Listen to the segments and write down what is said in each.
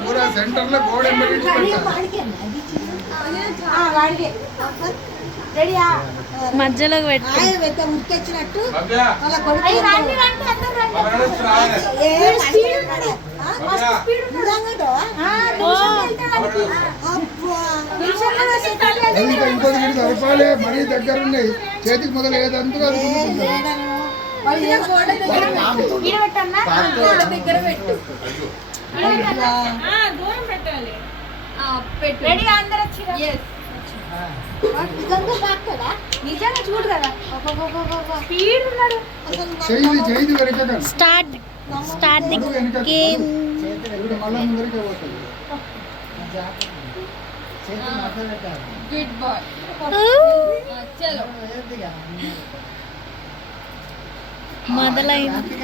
पूरा सेंटर में बोर्ड మధ్యలోకి సరిపాలే మరీ దగ్గర ఉన్నాయి చేతికి మొదలు ఏదంతా నిజంగా చూడు కదా start start the game good boy చలో మొదలైంది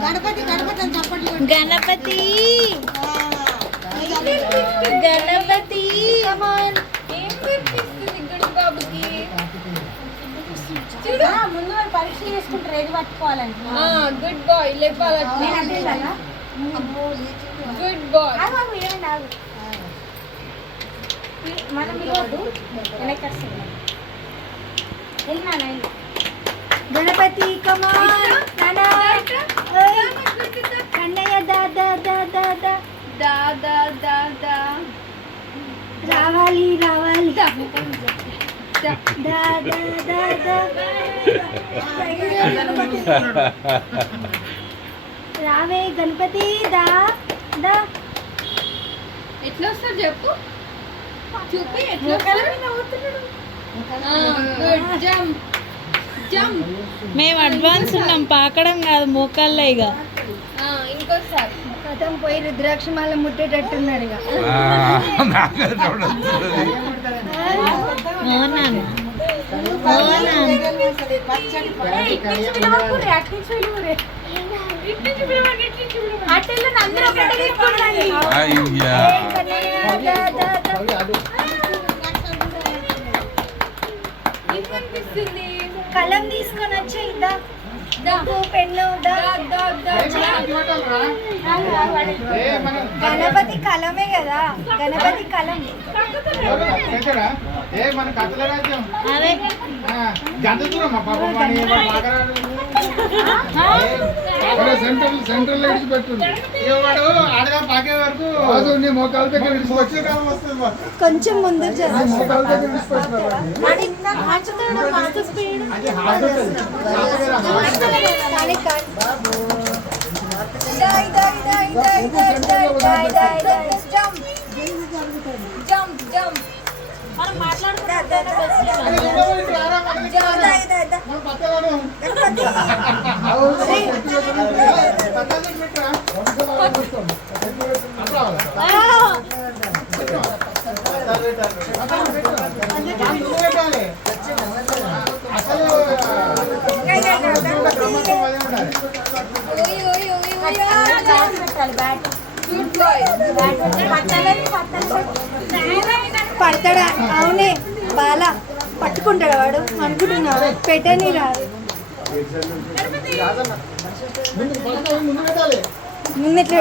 గణపతి గణపతి అని చెప్పండి గణపతి గణపతి ఏం కనిపిస్తుంది గుడి బాబుకి ముందు పరీక్ష చేసుకుంటారు ఏది పట్టుకోవాలంటే గుడ్ బాయ్ లేపాలంటే గుడ్ బాయ్ మనం ఈరోజు గణపతి కమాన్ కన్నయ్య దా రావాలి రావాలి రావే గణపతి దా దా ఎట్లా వస్తారు చెప్పు చూపి ఎట్లా గుడ్ జంప్ జంప్ మేము అడ్వాన్స్ ఉన్నాం పాకడం కాదు మోకాళ్ళే ఇక ఇంకోసారి కథం పోయి రుద్రాక్ష మాల ముట్టేటట్టున్నాడు ఇక కలం తీసుకొని వచ్చే పెన్ను గణపతి కలమే కదా గణపతి కలం అదే సెంట్రల్ పాకే వరకు మోకాల దగ్గర కొంచెం ముందు మోకాల దగ్గర పడతాడా అవునే బాలా పట్టుకుంటాడు వాడు అనుకుంటున్నాడు పెట్టని రాదు ముందు ఎట్లా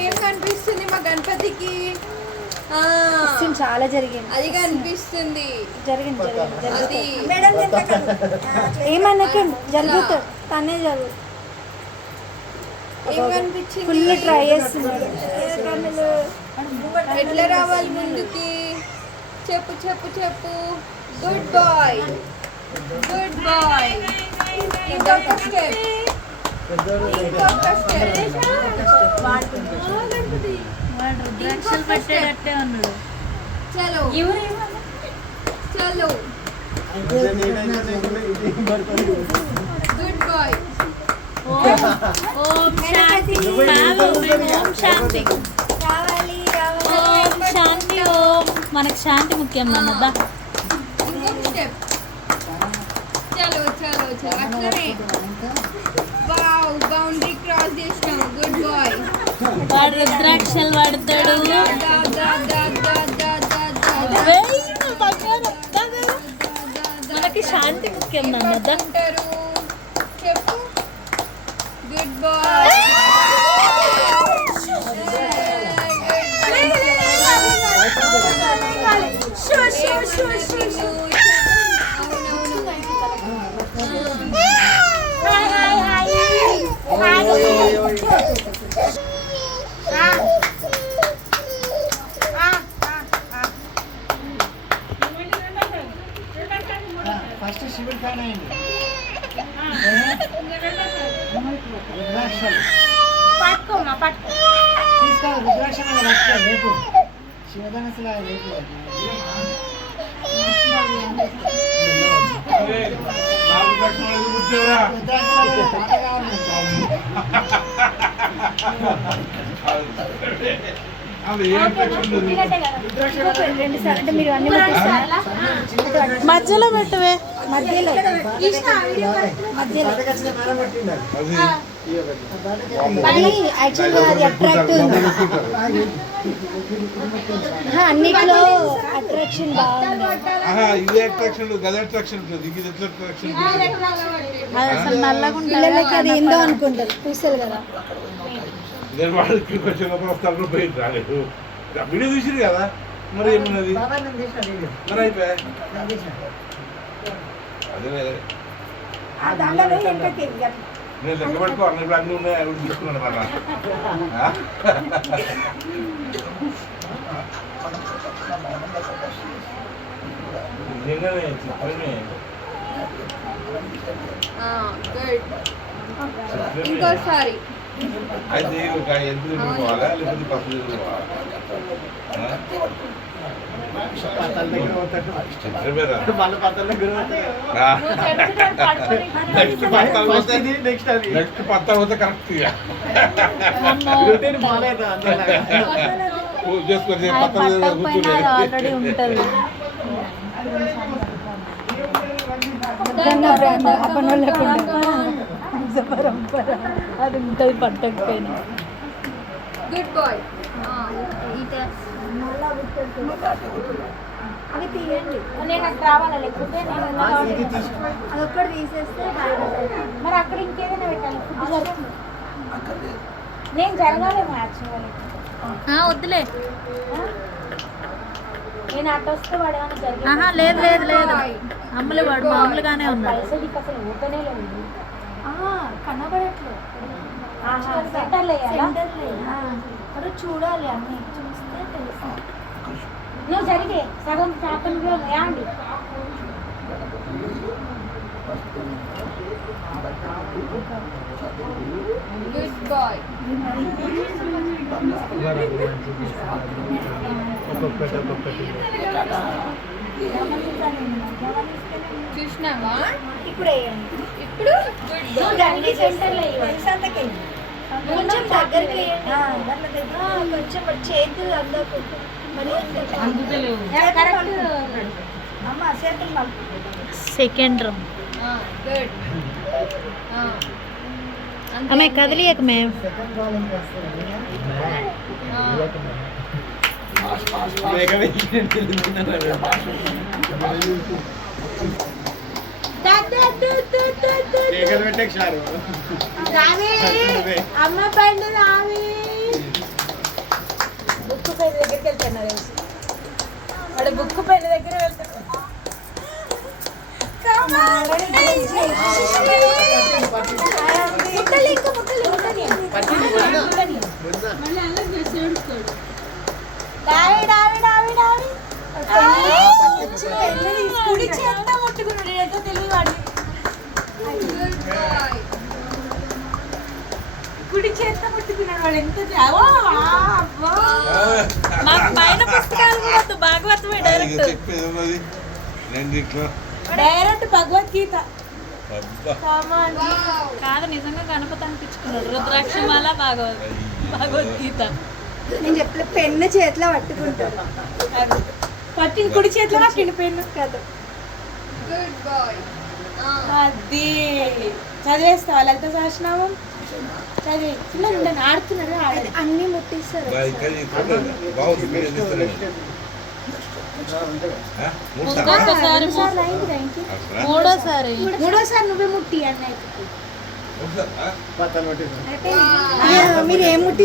ఏం కనిపిస్తుంది మా గణపతికి చాలా జరిగింది అది కనిపిస్తుంది జరిగింది అది ఏమన్నాక జరుగుతుంది తనే జరుగుతుంది ఏం కనిపించింది ఫుల్ ట్రై చేస్తున్నాడు ఎట్లా రావాలి ముందుకి చెప్పు చెప్పు చెప్పు గుడ్ బాయ్ గుడ్ బాయ్ ఇంకొక స్టెప్ ఇంకొక స్టెప్ రుద్రాక్షలు పట్టేటట్టే ఉన్నాడు చలో చలో గుడ్ బాయ్. ఓం శాంతి కాదు, మేము ఓం శాంతి రావాలి ఓం శాంతి ఓం. మనకు శాంతి ముఖ్యం నాన్నదా. ఇంకొక స్టెప్. చలో చలో చలో అట్లనే. వావ్, బౌండరీ క్రాస్ చేసినాం. Good boy. వాడు రుద్రాక్షలు పడతాడు. ఏయ్, బంగారం. మనకి శాంతి ముఖ్యం నాన్నదా. చెప్పు. Good boy. ఫస్ట్ శివుడి ఫ్యాన్ అయ్యింది. రుద్రాక్షలు తీసుకో, రుద్రాక్షలు పట్టుకో రేపు శివధనసులా రేపు మధ్యలో పెట్టువే. మధ్యలో యాక్చువల్గా అది అట్రాక్టివ్ ఉంది. అన్నిట్లో అట్రాక్షన్ బాగుంది. ఇది అట్రాక్షన్ గది అట్రాక్షన్ ఉంటుంది. ఇది ఎట్లా అట్రాక్షన్? అది అసలు నల్లగా పిల్లలకి అది ఏందో అనుకుంటారు, చూస్తారు కదా. నేను వాళ్ళకి కొంచెం వస్తారు పోయింది రాలేదు. వీడియో చూసిరు కదా, మరి ఏమున్నది మరి అయిపోయా. అదే ఆ దండలు వెనకకి నేను లెక్క పెట్టుకోవాలి. ఇప్పుడు అన్నీ ఉన్నాయి, అవి తీసుకున్నాను కదా. నిజంగానే చిత్రమే. గుడ్. ఇంకోసారి. అయితే ఒక ఎదురు పోవాలా లేకపోతే పసుపు పోవాలా? చిత్రమేరా నెక్స్ట్ పత్తా పోతే కరెక్ట్ చేసుకొని ఆల్రెడీ ఉంటుంది. అది ఉంటుంది పట్టకపోయినా. Good bye. అవి తీయండి. నేను అక్కడ రావాలా లేకపోతే అదొక్కటి తీసేస్తే మరి అక్కడ ఇంకేదైనా పెట్టాలి ఫుడ్ జరుగుతుంది. నేను జరగాలేమో యాక్చువల్లీ. వద్దులే. నేను అటు వస్తే వాడు ఏమైనా జరిగింది. ఆహా, లేదు లేదు లేదు, అమ్మలే వాడు మామూలుగానే ఉన్నాడు. పైసలు అసలు ఓపెనే లేదు. కనబడట్లేదు. సెంటర్లో వేయాలా? అక్కడ చూడాలి, అన్ని చూస్తే తెలుసు. నువ్వు జరిగే సగం శాతంలో వేయండి. Good boy. చూసినావా? ఇప్పుడు వేయండి. ఇప్పుడు గుడ్ బాయ్. సెంటర్లో కొంచెం దగ్గరికి వేయండి. దాంట్లో దగ్గర కొంచెం చేతులు అందకు అమ్మ చేతులు సెకండ్ రౌండ్ గుడ్. ఆమె కదిలియక మేము. అమ్మ పండు రావి బుక్ పెన్ దగ్గరికి వెళ్తాను. వాడు బుక్ పెన్ దగ్గర వెళ్తాడు. కుడి చేత ముట్టుకున్నాడు, ఏదో తెలియవాడు. Good bye. కుడి చేత ముట్టుకున్నాడు వాడు. ఎంత మాకు పైన పుస్తకాలు కూడా వద్దు, భాగవతమే డైరెక్ట్. చెప్పేది ఉన్నది నేను దీంట్లో డైరెక్ట్ భగవద్గీత. అబ్బా సామాన్. కాదు నిజంగా గణపతి అనిపించుకున్నాడు. రుద్రాక్షమాల భగవద్గీత. నేను చెప్పలే పెన్ను చేతిలో పట్టుకుంటాడు. అది పట్టిన కుడి చేతిలో పట్టిన పెన్ను కదా. Good boy. అది చదివేస్తావా లలిత సహస్రనామం? చదివి పిల్లలు ఉండని ఆడుతున్నారు. ఆడదు అన్ని ముట్టిస్తారు. బాగుంది వీడియో తీస్తాను ఇంకొకసారి అయింది థ్యాంక్ యూ. మూడోసారి మూడోసారి నువ్వే ముట్టి అన్నయ్య. ఒకసారి మీరు ఏం ముట్టి